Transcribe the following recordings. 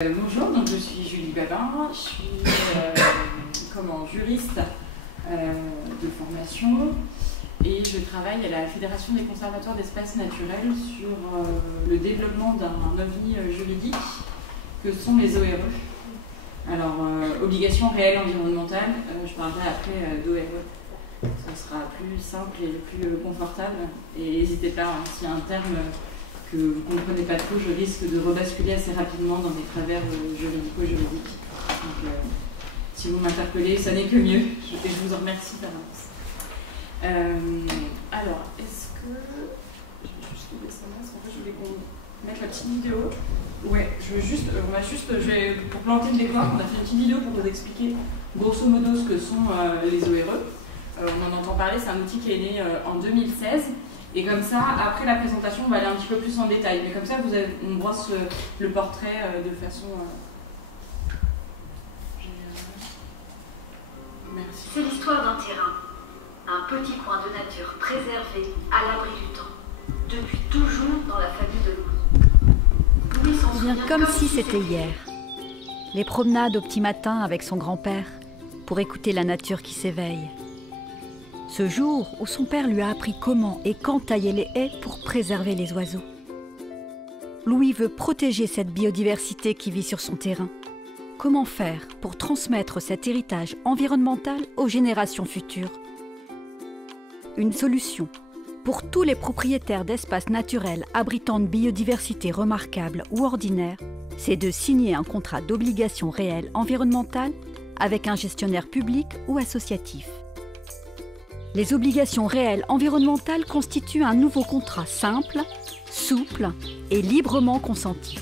Bonjour, donc je suis Julie Babin, je suis juriste de formation et je travaille à la Fédération des conservatoires d'espaces naturels sur le développement d'un ovni juridique que sont les ORE. Alors, obligation réelle environnementale, je parlerai après d'ORE. Ça sera plus simple et plus confortable. Et n'hésitez pas, hein, s'il y a un terme que vous ne comprenez pas trop, je risque de rebasculer assez rapidement dans des travers juridico-juridiques. Donc, si vous m'interpellez, ça n'est que mieux. Et je vous en remercie par avance. Alors, est-ce que... Je vais juste trouver ça là, parce qu'en fait, je voulais qu'on mette la petite vidéo. Ouais, pour planter le décor, on a fait une petite vidéo pour vous expliquer grosso modo ce que sont les ORE. On en entend parler, c'est un outil qui est né en 2016. Et comme ça, après la présentation, on va aller un petit peu plus en détail. Mais comme ça, on brosse le portrait de façon générale. Merci. C'est l'histoire d'un terrain, un petit coin de nature préservé à l'abri du temps, depuis toujours dans la famille de Louis. Louis s'en souvient comme si c'était hier. Les promenades au petit matin avec son grand-père pour écouter la nature qui s'éveille. Ce jour où son père lui a appris comment et quand tailler les haies pour préserver les oiseaux. Louis veut protéger cette biodiversité qui vit sur son terrain. Comment faire pour transmettre cet héritage environnemental aux générations futures? Une solution pour tous les propriétaires d'espaces naturels abritant une biodiversité remarquable ou ordinaire, c'est de signer un contrat d'obligation réelle environnementale avec un gestionnaire public ou associatif. Les obligations réelles environnementales constituent un nouveau contrat simple, souple et librement consenti.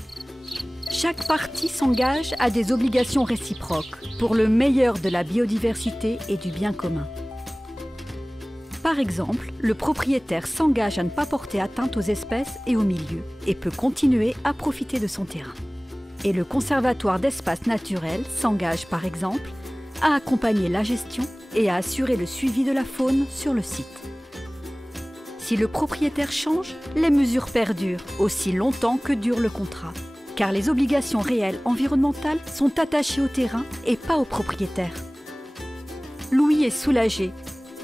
Chaque partie s'engage à des obligations réciproques pour le meilleur de la biodiversité et du bien commun. Par exemple, le propriétaire s'engage à ne pas porter atteinte aux espèces et aux milieux et peut continuer à profiter de son terrain. Et le conservatoire d'espaces naturels s'engage par exemple à accompagner la gestion et à assurer le suivi de la faune sur le site. Si le propriétaire change, les mesures perdurent aussi longtemps que dure le contrat, car les obligations réelles environnementales sont attachées au terrain et pas au propriétaire. Louis est soulagé.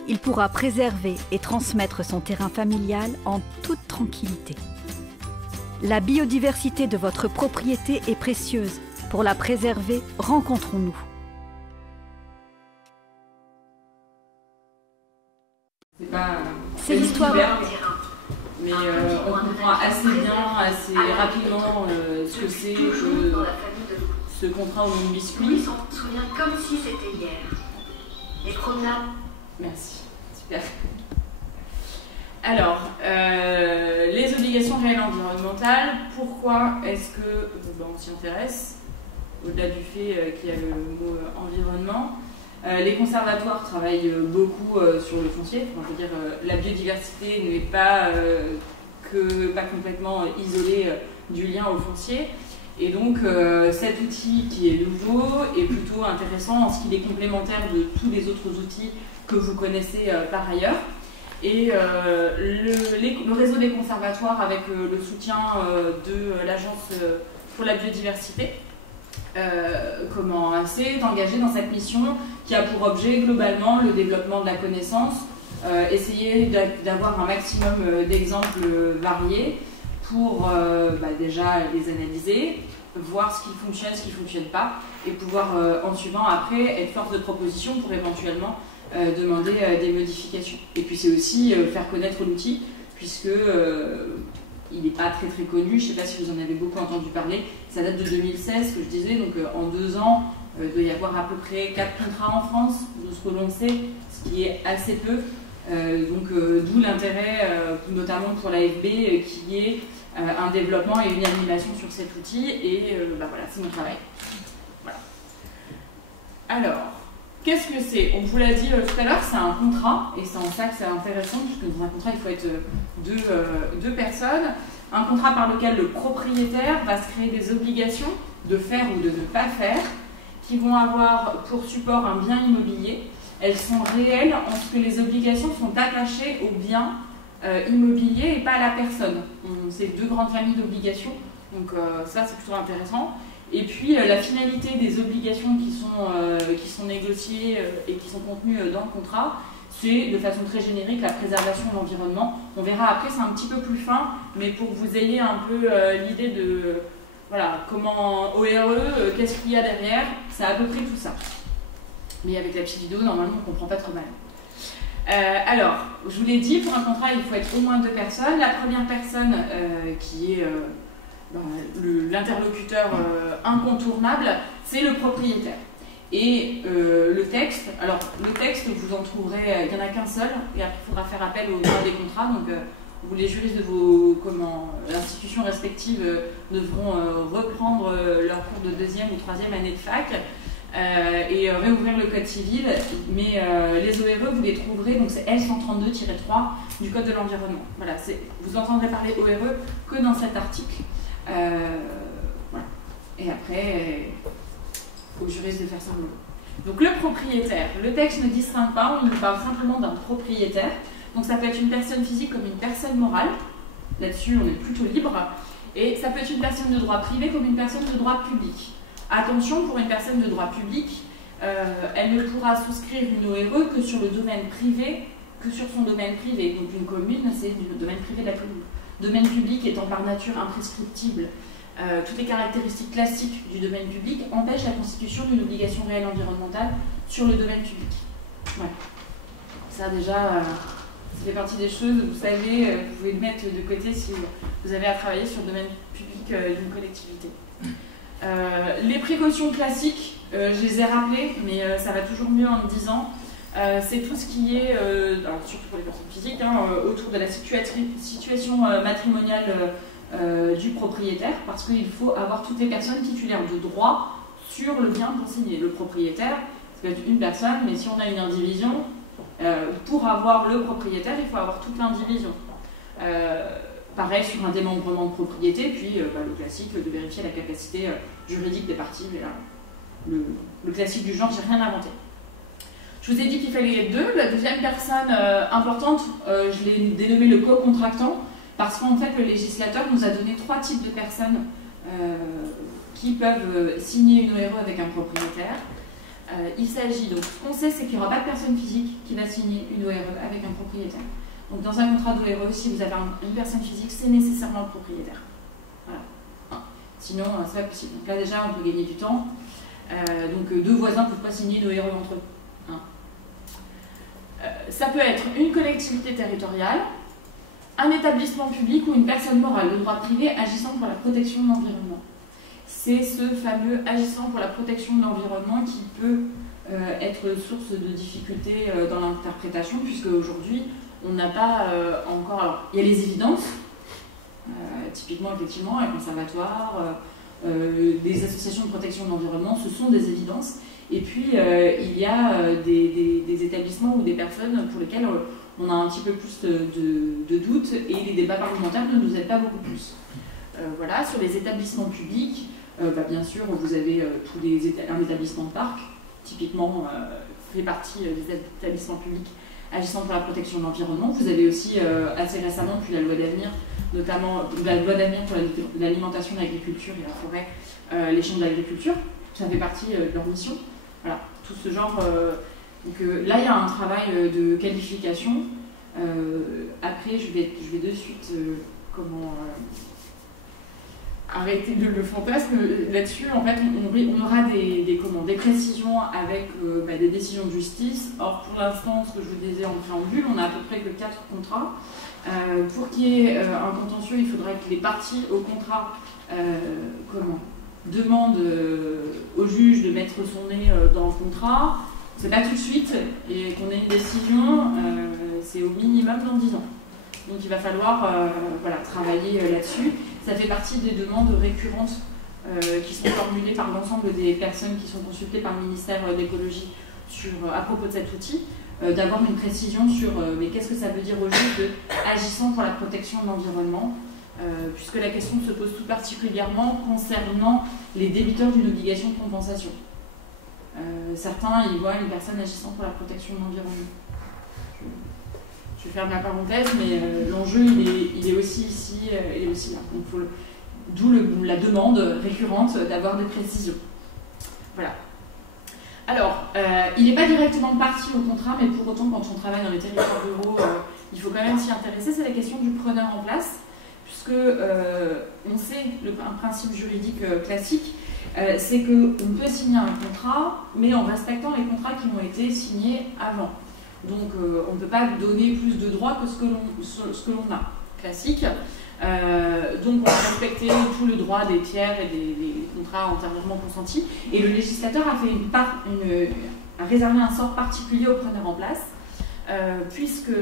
Il pourra préserver et transmettre son terrain familial en toute tranquillité. La biodiversité de votre propriété est précieuse. Pour la préserver, rencontrons-nous. C'est l'histoire, mais on comprend assez bien, assez rapidement ce que c'est ce contrat au monde biscuit. Louis s'en souvient comme si c'était hier. Les promenades. Merci, super. Alors, les obligations réelles environnementales, pourquoi est-ce que on s'y intéresse, au-delà du fait qu'il y a le mot environnement? Les conservatoires travaillent beaucoup sur le foncier. Enfin, je veux dire, la biodiversité n'est pas complètement isolée du lien au foncier. Et donc, cet outil qui est nouveau est plutôt intéressant en ce qu'il est complémentaire de tous les autres outils que vous connaissez par ailleurs. Et le réseau des conservatoires, avec le soutien de l'Agence pour la biodiversité, s'est engagé dans cette mission qui a pour objet globalement le développement de la connaissance, essayer d'avoir un maximum d'exemples variés pour déjà les analyser, voir ce qui fonctionne, ce qui ne fonctionne pas, et pouvoir en suivant après être force de proposition pour éventuellement demander des modifications. Et puis c'est aussi faire connaître l'outil, puisque il n'est pas très très connu, je ne sais pas si vous en avez beaucoup entendu parler, ça date de 2016 que je disais, donc en 2 ans, il doit y avoir à peu près 4 contrats en France de ce que l'on sait, ce qui est assez peu, d'où l'intérêt, notamment pour l'AFB, qui est un développement et une animation sur cet outil, et voilà, c'est mon travail. Voilà. Alors, qu'est-ce que c'est? On vous l'a dit tout à l'heure, c'est un contrat, et c'est en ça que c'est intéressant, puisque dans un contrat, il faut être deux personnes. Un contrat par lequel le propriétaire va se créer des obligations de faire ou de ne pas faire, qui vont avoir pour support un bien immobilier. Elles sont réelles en ce que les obligations sont attachées au bien immobilier et pas à la personne. C'est 2 grandes familles d'obligations, donc ça c'est plutôt intéressant. Et puis la finalité des obligations qui sont négociées et qui sont contenues dans le contrat, c'est de façon très générique la préservation de l'environnement. On verra après, c'est un petit peu plus fin, mais pour que vous ayez un peu l'idée de voilà, comment ORE, qu'est-ce qu'il y a derrière, c'est à peu près tout ça. Mais avec la petite vidéo, normalement, on ne comprend pas trop mal. Alors, je vous l'ai dit, pour un contrat, il faut être au moins 2 personnes. La première personne qui est l'interlocuteur incontournable, c'est le propriétaire. Et le texte, alors le texte, vous en trouverez, il n'y en a qu'un seul, et après il faudra faire appel au droit des contrats, donc les juristes de vos institutions respectives devront reprendre leur cours de 2e ou 3e année de fac et réouvrir le code civil, mais les ORE, vous les trouverez, donc c'est L132-3 du code de l'environnement. Voilà, vous entendrez parler ORE que dans cet article. Voilà. Et après, aux juristes de faire semblant. Donc le propriétaire, le texte ne distingue pas, on nous parle simplement d'un propriétaire. Donc ça peut être une personne physique comme une personne morale, là-dessus on est plutôt libre, et ça peut être une personne de droit privé comme une personne de droit public. Attention, pour une personne de droit public, elle ne pourra souscrire une ORE que sur le domaine privé, que sur son domaine privé. Donc une commune, c'est le domaine privé de la commune. Domaine public étant par nature imprescriptible, toutes les caractéristiques classiques du domaine public empêchent la constitution d'une obligation réelle environnementale sur le domaine public. Voilà. Ça déjà, ça fait partie des choses, vous savez, vous pouvez le mettre de côté si vous avez à travailler sur le domaine public d'une collectivité. Les précautions classiques, je les ai rappelées, mais ça va toujours mieux en le disant. C'est tout ce qui est, alors surtout pour les personnes physiques, autour de la situation matrimoniale du propriétaire, parce qu'il faut avoir toutes les personnes titulaires de droit sur le bien pour signer. Le propriétaire, ça peut être une personne, mais si on a une indivision, pour avoir le propriétaire, il faut avoir toute l'indivision. Pareil sur un démembrement de propriété, puis le classique de vérifier la capacité juridique des parties. Mais là, le classique du genre, j'ai rien inventé. Je vous ai dit qu'il fallait 2. La deuxième personne importante, je l'ai dénommé le co-contractant, parce qu'en fait, le législateur nous a donné 3 types de personnes qui peuvent signer une ORE avec un propriétaire. Il s'agit donc, ce qu'on sait, c'est qu'il n'y aura pas de personne physique qui va signer une ORE avec un propriétaire. Donc dans un contrat d'ORE, si vous avez une personne physique, c'est nécessairement le propriétaire. Voilà. Sinon, c'est pas possible. Donc là déjà, on peut gagner du temps. Donc 2 voisins ne peuvent pas signer une ORE entre eux. Ça peut être une collectivité territoriale, un établissement public ou une personne morale de droit privé agissant pour la protection de l'environnement. C'est ce fameux agissant pour la protection de l'environnement qui peut être source de difficultés dans l'interprétation, puisque aujourd'hui, on n'a pas encore... Alors, il y a les évidences, typiquement, effectivement, un conservatoire, des associations de protection de l'environnement, ce sont des évidences. Et puis, il y a des établissements ou des personnes pour lesquelles on a un petit peu plus de doutes et les débats parlementaires ne nous aident pas beaucoup plus. Voilà, sur les établissements publics, bien sûr, vous avez un établissement de parc, typiquement, fait partie des établissements publics agissant pour la protection de l'environnement. Vous avez aussi, assez récemment, puis la loi d'avenir, notamment la loi d'avenir pour l'alimentation, l'agriculture et la forêt, les champs de l'agriculture, ça fait partie de leur mission. Voilà, tout ce genre. Donc là, il y a un travail de qualification. Après, je vais de suite arrêter le fantasme. Là-dessus, en fait, on aura des précisions avec des décisions de justice. Or, pour l'instant, ce que je vous disais en préambule, on a à peu près que 4 contrats. Pour qu'il y ait un contentieux, il faudrait que les parties au contrat demandent au juge de mettre son nez dans le contrat. C'est pas tout de suite, et qu'on ait une décision, c'est au minimum dans 10 ans. Donc il va falloir travailler là-dessus. Ça fait partie des demandes récurrentes qui sont formulées par l'ensemble des personnes qui sont consultées par le ministère de l'écologie à propos de cet outil, d'avoir une précision sur mais qu'est-ce que ça veut dire au juge de agissant pour la protection de l'environnement, puisque la question se pose tout particulièrement concernant les débiteurs d'une obligation de compensation. Certains y voient une personne agissant pour la protection de l'environnement. Je vais faire ma parenthèse, mais l'enjeu il est aussi ici, il est aussi là. Donc d'où la demande récurrente d'avoir des précisions. Voilà. Alors, il n'est pas directement parti au contrat, mais pour autant, quand on travaille dans les territoires ruraux, il faut quand même s'y intéresser. C'est la question du preneur en place, puisque on sait un principe juridique classique, c'est qu'on peut signer un contrat, mais en respectant les contrats qui ont été signés avant. Donc, on ne peut pas donner plus de droits que ce que l'on a. Classique. Donc, on a respecté tout le droit des tiers et des contrats antérieurement consentis. Et le législateur a fait a réservé un sort particulier au preneur en place, puisque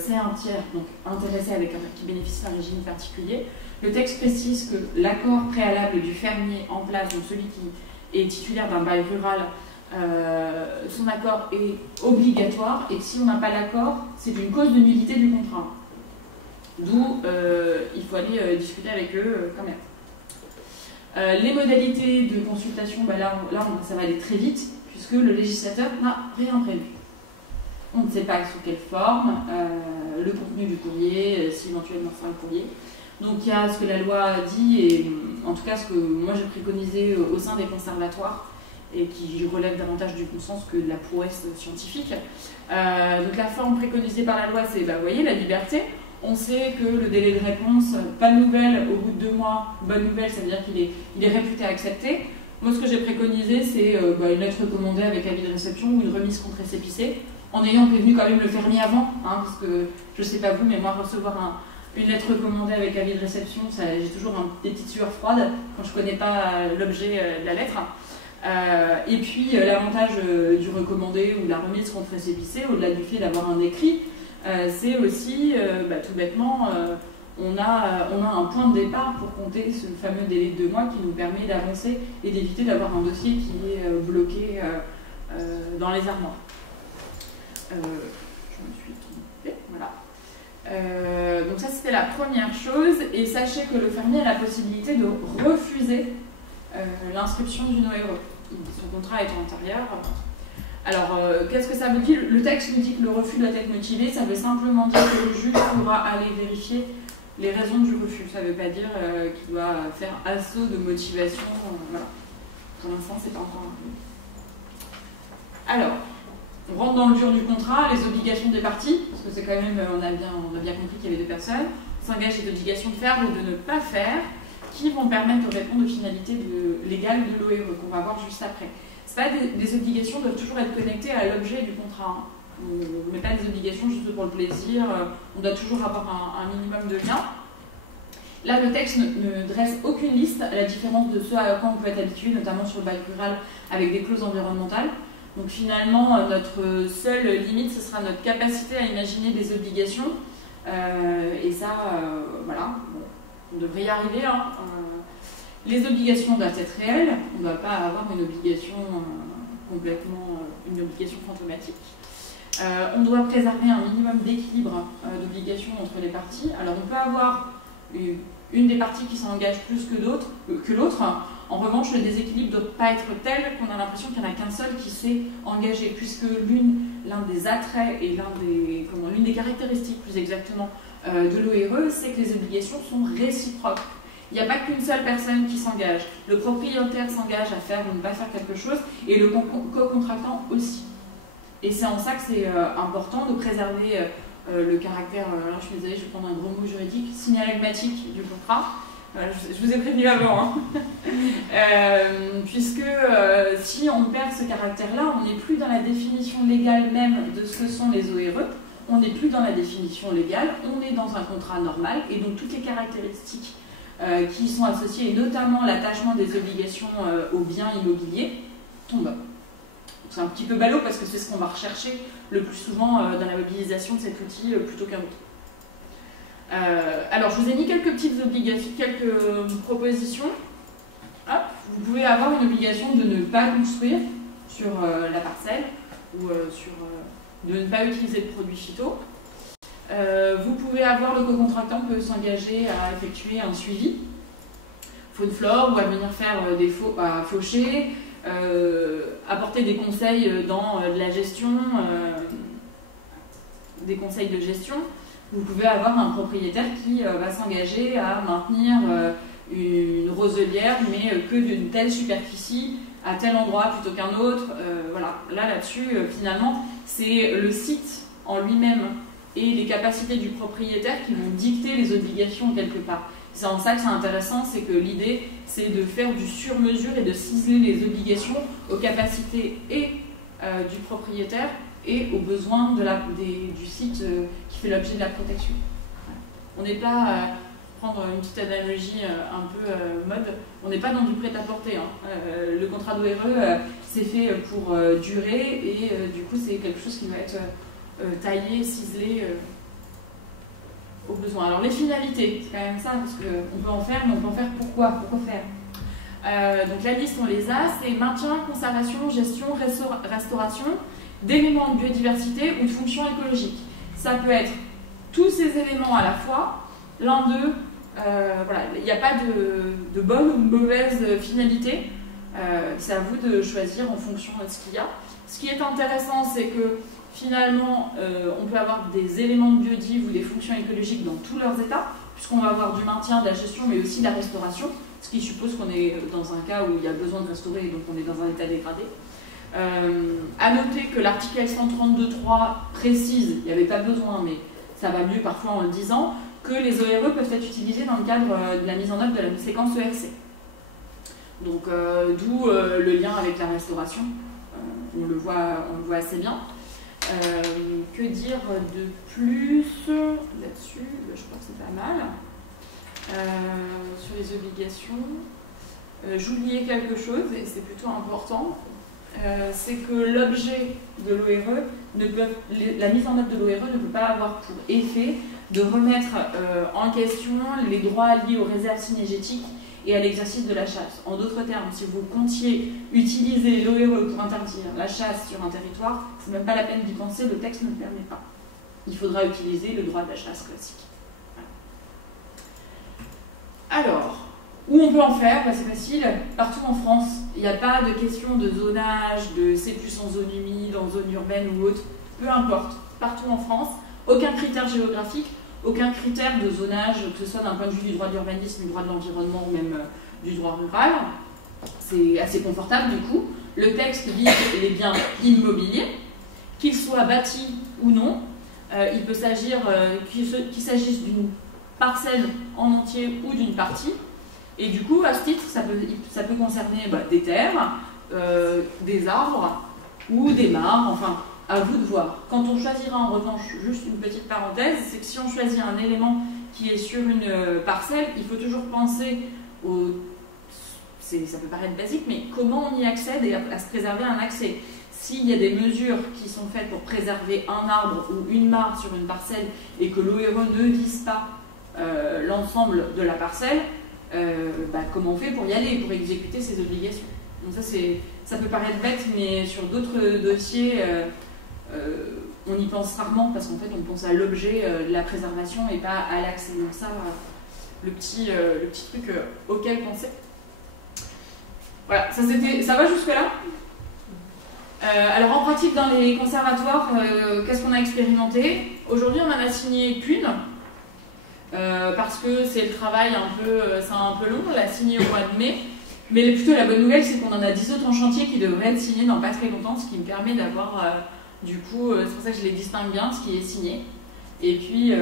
c'est un tiers donc intéressé qui bénéficie d'un régime particulier. Le texte précise que l'accord préalable du fermier en place, donc celui qui est titulaire d'un bail rural, son accord est obligatoire, et si on n'a pas l'accord, c'est une cause de nullité du contrat. D'où il faut aller discuter avec eux quand même. Les modalités de consultation, là ça va aller très vite, puisque le législateur n'a rien prévu. On ne sait pas sous quelle forme, le contenu du courrier, si éventuellement c'est un courrier. Donc il y a ce que la loi dit, et en tout cas ce que moi j'ai préconisé au sein des conservatoires, et qui relève davantage du bon sens que de la prouesse scientifique. Donc la forme préconisée par la loi, c'est, vous voyez, la liberté. On sait que le délai de réponse, pas de nouvelles au bout de 2 mois, bonne nouvelle, ça veut dire qu'il est réputé à accepter. Moi, ce que j'ai préconisé, c'est une lettre recommandée avec avis de réception ou une remise contre récépissé, en ayant prévenu quand même le fermier avant, parce que je ne sais pas vous, mais moi, recevoir une lettre recommandée avec avis de réception, j'ai toujours des petites sueurs froides quand je ne connais pas l'objet de la lettre. Et puis, l'avantage du recommandé ou de la remise contre récépissé, au-delà du fait d'avoir un écrit, c'est aussi, tout bêtement, on a un point de départ pour compter ce fameux délai de 2 mois qui nous permet d'avancer et d'éviter d'avoir un dossier qui est bloqué dans les armoires. Je me suis trompée, voilà. Donc ça, c'était la première chose, et sachez que le fermier a la possibilité de refuser l'inscription d'une ORE. Son contrat est antérieur. Alors, qu'est-ce que ça veut dire? Le texte nous dit que le refus doit être motivé. Ça veut simplement dire que le juge pourra aller vérifier les raisons du refus. Ça ne veut pas dire qu'il doit faire assaut de motivation. Voilà. Pour l'instant, c'est pas encore inclus. Alors, on rentre dans le dur du contrat, les obligations des parties, parce que c'est quand même, on a bien compris qu'il y avait 2 personnes, s'engagent les obligations de faire ou de ne pas faire, qui vont permettre de répondre aux finalités légales de l'ORE, qu'on va voir juste après. Pas des obligations doivent toujours être connectées à l'objet du contrat. On ne met pas des obligations juste pour le plaisir, on doit toujours avoir un minimum de lien. Là, le texte ne dresse aucune liste, à la différence de ce à quoi on peut être habitué, notamment sur le bail rural, avec des clauses environnementales. Donc finalement, notre seule limite, ce sera notre capacité à imaginer des obligations. Et ça, voilà, bon, on devrait y arriver. Les obligations doivent être réelles, on ne doit pas avoir une obligation une obligation fantomatique. On doit préserver un minimum d'équilibre d'obligations entre les parties. Alors on peut avoir une des parties qui s'engage plus que l'autre. En revanche, le déséquilibre ne doit pas être tel qu'on a l'impression qu'il n'y en a qu'un seul qui s'est engagé, puisque l'un des attraits et l'une des caractéristiques plus exactement de l'ORE, c'est que les obligations sont réciproques. Il n'y a pas qu'une seule personne qui s'engage. Le propriétaire s'engage à faire ou ne pas faire quelque chose, et le co-contractant aussi. Et c'est en ça que c'est important de préserver le caractère, alors je suis désolée, je vais prendre un gros mot juridique, signalagmatique du contrat. Je vous ai prévenu avant, puisque si on perd ce caractère-là, on n'est plus dans la définition légale même de ce que sont les ORE, on n'est plus dans la définition légale, on est dans un contrat normal, et donc toutes les caractéristiques qui sont associées, et notamment l'attachement des obligations aux biens immobiliers, tombent. C'est un petit peu ballot parce que c'est ce qu'on va rechercher le plus souvent dans la mobilisation de cet outil plutôt qu'un autre. Alors, je vous ai mis quelques petites obligations, quelques propositions. Hop, vous pouvez avoir une obligation de ne pas construire sur la parcelle ou de ne pas utiliser de produits phyto. Vous pouvez avoir, le co-contractant peut s'engager à effectuer un suivi faune flore ou à venir faire à faucher, apporter des conseils dans la gestion, des conseils de gestion. Vous pouvez avoir un propriétaire qui va s'engager à maintenir une roselière, mais que d'une telle superficie, à tel endroit plutôt qu'un autre. Voilà. Là-dessus, finalement, c'est le site en lui-même et les capacités du propriétaire qui vont dicter les obligations quelque part. C'est en ça que c'est intéressant, c'est que l'idée, c'est de faire du sur-mesure et de ciseler les obligations aux capacités et du propriétaire et aux besoins du site qui fait l'objet de la protection. On n'est pas, prendre une petite analogie un peu mode, on n'est pas dans du prêt-à-porter. Hein. Le contrat d'ORE, c'est fait pour durer et du coup, c'est quelque chose qui va être taillé, ciselé aux besoins. Alors les finalités, c'est quand même ça, parce qu'on peut en faire, mais on peut en faire pourquoi faire donc la liste, on les a, c'est maintien, conservation, gestion, restauration d'éléments de biodiversité ou de fonctions écologiques. Ça peut être tous ces éléments à la fois, l'un d'eux, voilà, il n'y a pas de bonne ou de mauvaise finalité, c'est à vous de choisir en fonction de ce qu'il y a. Ce qui est intéressant, c'est que finalement, on peut avoir des éléments de biodiv ou des fonctions écologiques dans tous leurs états, puisqu'on va avoir du maintien, de la gestion, mais aussi de la restauration, ce qui suppose qu'on est dans un cas où il y a besoin de restaurer, donc on est dans un état dégradé. À noter que l'article L132.3 précise, il n'y avait pas besoin, mais ça va mieux parfois en le disant, que les ORE peuvent être utilisés dans le cadre de la mise en œuvre de la séquence ERC. Donc d'où le lien avec la restauration, on le voit assez bien. Que dire de plus là-dessus? Je crois que c'est pas mal. Sur les obligations, j'oubliais quelque chose et c'est plutôt important. C'est que l'objet de l'ORE, la mise en œuvre de l'ORE ne peut pas avoir pour effet de remettre en question les droits liés aux réserves cynégétiques et à l'exercice de la chasse. En d'autres termes, si vous comptiez utiliser l'ORE pour interdire la chasse sur un territoire, c'est même pas la peine d'y penser, le texte ne le permet pas. Il faudra utiliser le droit de la chasse classique. Voilà. Alors, où on peut en faire? C'est facile, partout en France. Il n'y a pas de question de zonage, de c'est plus en zone humide, en zone urbaine ou autre. Peu importe, partout en France. Aucun critère géographique, aucun critère de zonage, que ce soit d'un point de vue du droit de l'urbanisme, du droit de l'environnement ou même du droit rural. C'est assez confortable du coup. Le texte vise les biens immobiliers, qu'ils soient bâtis ou non. Il peut s'agir qu'il s'agisse d'une parcelle en entier ou d'une partie. Et du coup, à ce titre, ça peut concerner des terres, des arbres ou des mares, enfin, à vous de voir. Quand on choisira en revanche, juste une petite parenthèse, c'est que si on choisit un élément qui est sur une parcelle, il faut toujours penser ça peut paraître basique, mais comment on y accède et à se préserver un accès. S'il y a des mesures qui sont faites pour préserver un arbre ou une mare sur une parcelle et que l'ORE ne vise pas l'ensemble de la parcelle, comment on fait pour y aller, pour exécuter ces obligations. Donc ça peut paraître bête, mais sur d'autres dossiers, on y pense rarement parce qu'en fait on pense à l'objet de la préservation et pas à l'accès. Donc ça, le petit truc auquel penser. Voilà, ça va jusque-là. Alors en pratique dans les conservatoires, qu'est-ce qu'on a expérimenté? Aujourd'hui on en a signé qu'une. Parce que c'est le travail c'est un peu long, on l'a signé au mois de mai, mais plutôt la bonne nouvelle c'est qu'on en a 10 autres en chantier qui devraient être signés dans pas très longtemps, ce qui me permet d'avoir du coup, c'est pour ça que je les distingue bien, ce qui est signé. Et puis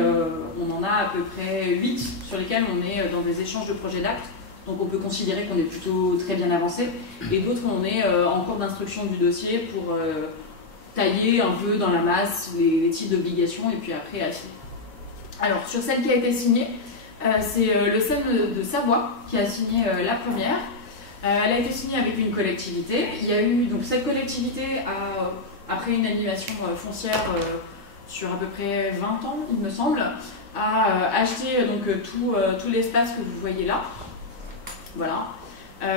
on en a à peu près 8 sur lesquels on est dans des échanges de projets d'actes, donc on peut considérer qu'on est plutôt très bien avancé, et d'autres on est en cours d'instruction du dossier pour tailler un peu dans la masse les types d'obligations et puis après affiner. Alors, sur celle qui a été signée, c'est le CEN de Savoie qui a signé la première. Elle a été signée avec une collectivité. Il y a eu, donc cette collectivité, après une animation foncière sur à peu près 20 ans, il me semble, a acheté tout l'espace que vous voyez là. Voilà.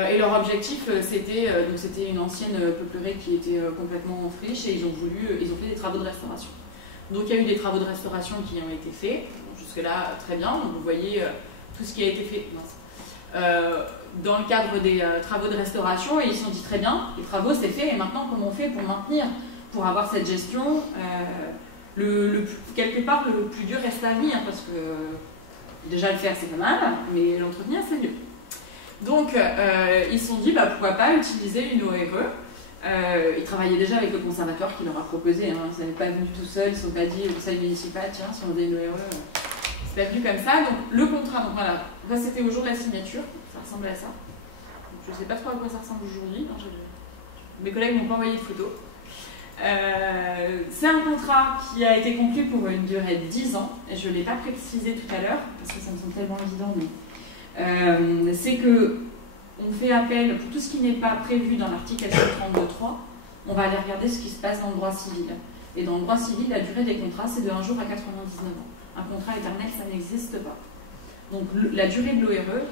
Et leur objectif, c'était une ancienne peuplerée qui était complètement en friche et ils ont fait des travaux de restauration. Donc il y a eu des travaux de restauration qui ont été faits, jusque-là très bien, donc vous voyez tout ce qui a été fait dans le cadre des travaux de restauration, et ils se sont dit très bien, les travaux c'est fait, et maintenant comment on fait pour maintenir, pour avoir cette gestion, quelque part le plus dur reste à venir, parce que déjà le faire c'est pas mal, mais l'entretenir c'est mieux. Donc ils se sont dit pourquoi pas utiliser une ORE. Ils travaillaient déjà avec le conservatoire qui leur a proposé, hein. Ça n'est pas venu tout seul, ils ne se sont pas dit au conseil municipal, tiens, si on faisait une ORE, c'est pas venu comme ça. Donc le contrat, donc voilà, ça c'était au jour de la signature, ça ressemblait à ça. Donc, je ne sais pas trop à quoi ça ressemble aujourd'hui, hein. Mes collègues m'ont pas envoyé de photos. C'est un contrat qui a été conclu pour une durée de 10 ans, et je ne l'ai pas précisé tout à l'heure, parce que ça me semble tellement évident, mais c'est que on fait appel pour tout ce qui n'est pas prévu dans l'article 32.3, on va aller regarder ce qui se passe dans le droit civil. Et dans le droit civil, la durée des contrats, c'est de 1 jour à 99 ans. Un contrat éternel, ça n'existe pas. Donc la durée de l'ORE,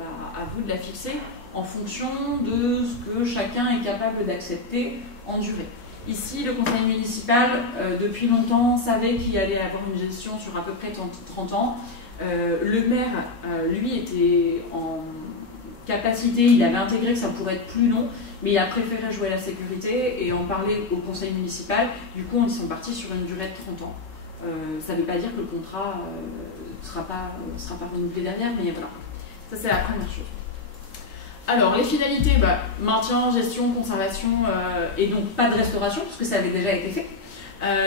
à vous de la fixer en fonction de ce que chacun est capable d'accepter en durée. Ici, le conseil municipal, depuis longtemps, savait qu'il allait avoir une gestion sur à peu près 30 ans. Le maire, lui, était en capacité, il avait intégré que ça pourrait être plus long, mais il a préféré jouer la sécurité et en parler au conseil municipal. Du coup, ils sont partis sur une durée de 30 ans. Ça ne veut pas dire que le contrat ne sera pas renouvelé derrière, mais voilà. Ça, c'est la première chose. Alors, les finalités, maintien, gestion, conservation, et donc pas de restauration, parce que ça avait déjà été fait.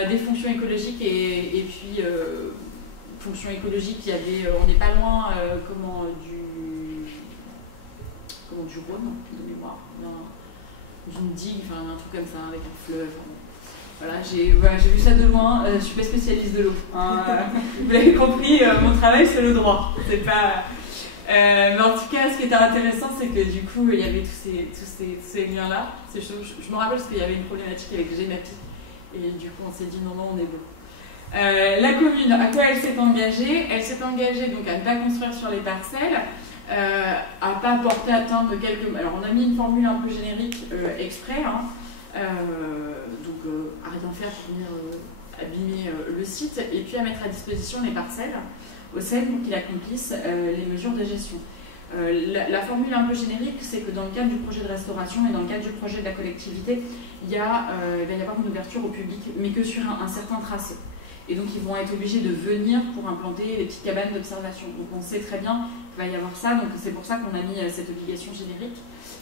Des fonctions écologiques et puis fonctions écologiques, il y avait, on n'est pas loin du Rhône, de mémoire, d'une digue, enfin un truc comme ça, avec un fleuve. Voilà, j'ai vu ça de loin, je ne suis pas spécialiste de l'eau. Hein, vous l'avez compris, mon travail c'est le droit. C'est pas, mais en tout cas, ce qui était intéressant, c'est que du coup, il y avait tous ces liens-là. Je me rappelle parce qu'il y avait une problématique avec Gemapi, et du coup on s'est dit non, on est bon. La commune, à quoi elle s'est engagée? Elle s'est engagée donc à ne pas construire sur les parcelles, à ne pas porter atteinte de quelques... Alors on a mis une formule un peu générique exprès, hein, donc à rien faire pour venir abîmer le site, et puis à mettre à disposition les parcelles au SEM pour qu'il accomplisse les mesures de gestion. La formule un peu générique, c'est que dans le cadre du projet de restauration et dans le cadre du projet de la collectivité, il va y avoir une ouverture au public, mais que sur un certain tracé. Et donc ils vont être obligés de venir pour implanter les petites cabanes d'observation. Donc on sait très bien qu'il va y avoir ça, donc c'est pour ça qu'on a mis cette obligation générique.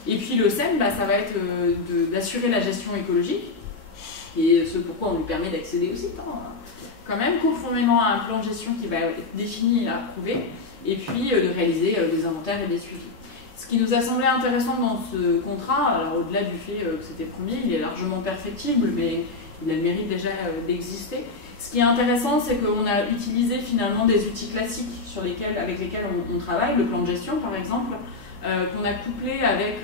Et puis le SEM, ça va être d'assurer la gestion écologique, et ce pourquoi on lui permet d'accéder au site, hein, quand même, conformément à un plan de gestion qui va être défini et approuvé, et puis de réaliser des inventaires et des suivis. Ce qui nous a semblé intéressant dans ce contrat, alors au-delà du fait que c'était premier, il est largement perfectible, mais il a le mérite déjà d'exister. Ce qui est intéressant, c'est qu'on a utilisé finalement des outils classiques avec lesquels on travaille, le plan de gestion par exemple, qu'on a couplé avec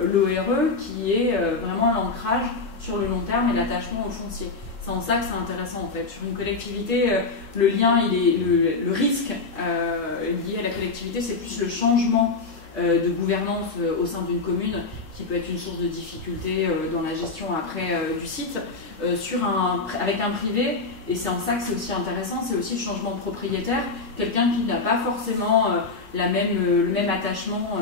l'ORE, qui est vraiment l'ancrage sur le long terme et l'attachement au foncier. C'est en ça que c'est intéressant en fait. Sur une collectivité, le lien, le risque lié à la collectivité, c'est plus le changement de gouvernance au sein d'une commune qui peut être une source de difficulté dans la gestion après du site, avec un privé, et c'est en ça que c'est aussi intéressant, c'est aussi le changement de propriétaire, quelqu'un qui n'a pas forcément le même attachement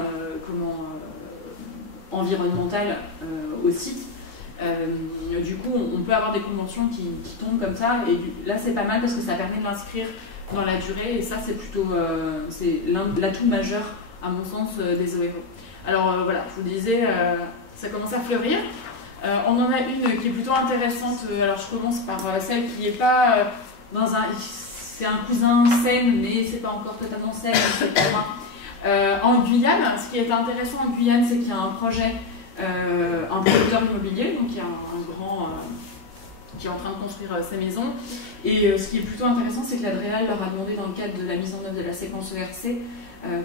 environnemental au site. Du coup, on peut avoir des conventions qui tombent comme ça, et là c'est pas mal parce que ça permet de l'inscrire dans la durée, et ça c'est plutôt l'atout majeur à mon sens des ORE. Alors voilà, je vous disais, ça commence à fleurir. On en a une qui est plutôt intéressante. Alors je commence par celle qui n'est pas c'est un cousin Seine, mais c'est pas encore totalement Seine, c'est pour moi. En Guyane, ce qui est intéressant en Guyane, c'est qu'il y a un projet, un producteur immobilier, donc il y a un grand qui est en train de construire sa maison. Et ce qui est plutôt intéressant, c'est que l'Adréal leur a demandé, dans le cadre de la mise en œuvre de la séquence ERC,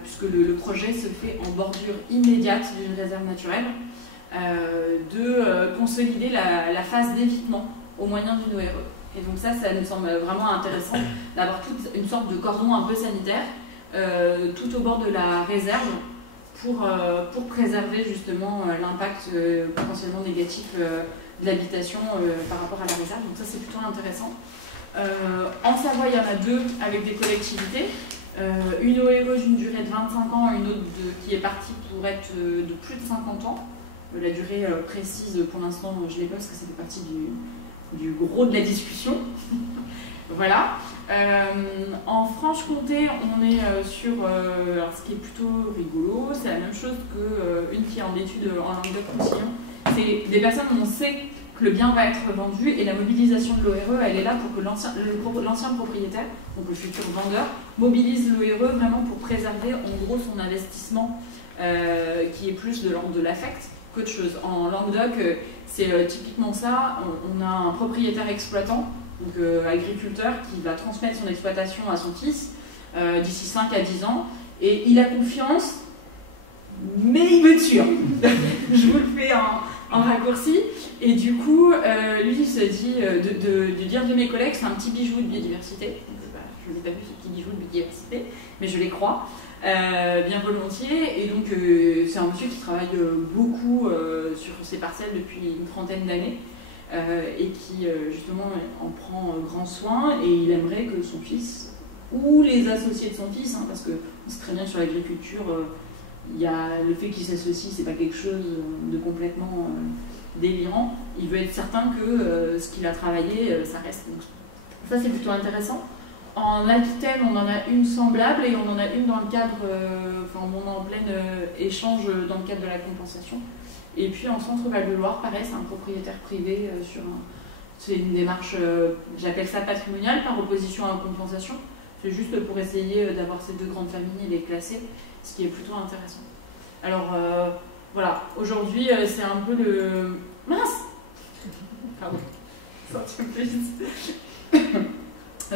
puisque le projet se fait en bordure immédiate d'une réserve naturelle, de consolider la phase d'évitement au moyen d'une ORE. Et donc ça nous semble vraiment intéressant d'avoir toute une sorte de cordon un peu sanitaire tout au bord de la réserve pour préserver justement l'impact potentiellement négatif de l'habitation par rapport à la réserve. Donc ça c'est plutôt intéressant. En Savoie, il y en a deux avec des collectivités. Une ORE d'une durée de 25 ans, une autre qui est partie pour être de plus de 50 ans. La durée précise, pour l'instant, je ne l'ai pas parce que ça fait partie du gros de la discussion. Voilà. En Franche-Comté, on est sur... alors ce qui est plutôt rigolo, c'est la même chose qu'une qui est en étude en Languedoc-Roussillon. C'est des personnes où on sait que le bien va être vendu et la mobilisation de l'ORE, elle est là pour que l'ancien propriétaire, donc le futur vendeur, mobilise l'ORE vraiment pour préserver en gros son investissement qui est plus de l'ordre de l'affect qu'autre chose. En Languedoc, c'est typiquement ça. On a un propriétaire exploitant, donc agriculteur, qui va transmettre son exploitation à son fils d'ici 5 à 10 ans, et il a confiance, mais il veut sûr. Je vous le fais en raccourci. Et du coup, lui, il se dit de dire de mes collègues, c'est un petit bijou de biodiversité. Donc, je n'ai pas vu ce petit bijou de biodiversité, mais je les crois bien volontiers. Et donc, c'est un monsieur qui travaille beaucoup sur ses parcelles depuis une trentaine d'années et qui, justement, en prend grand soin. Et il aimerait que son fils, ou les associés de son fils, hein, parce qu'on sait très bien sur l'agriculture, il y a le fait qu'il s'associe, c'est pas quelque chose de complètement délirant. Il veut être certain que ce qu'il a travaillé, ça reste. Donc, ça, c'est plutôt intéressant. En Aquitaine, on en a une semblable et on en a une dans le cadre, enfin, on est en plein échange dans le cadre de la compensation. Et puis en Centre-Val de Loire, pareil, c'est un propriétaire privé sur c'est une démarche, j'appelle ça patrimoniale, par opposition à la compensation. C'est juste pour essayer d'avoir ces deux grandes familles et les classer, ce qui est plutôt intéressant. Alors, voilà, aujourd'hui, c'est un peu le... Mince! Pardon. Sorti un peu vite.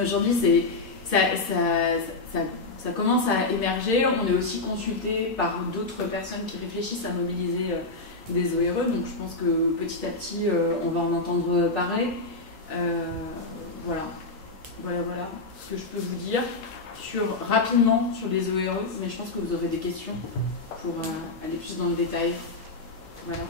Aujourd'hui, ça commence à émerger. On est aussi consulté par d'autres personnes qui réfléchissent à mobiliser des ORE. Donc, je pense que petit à petit, on va en entendre parler. Voilà ce que je peux vous dire rapidement sur les ORE. Mais je pense que vous aurez des questions pour aller plus dans le détail. Voilà.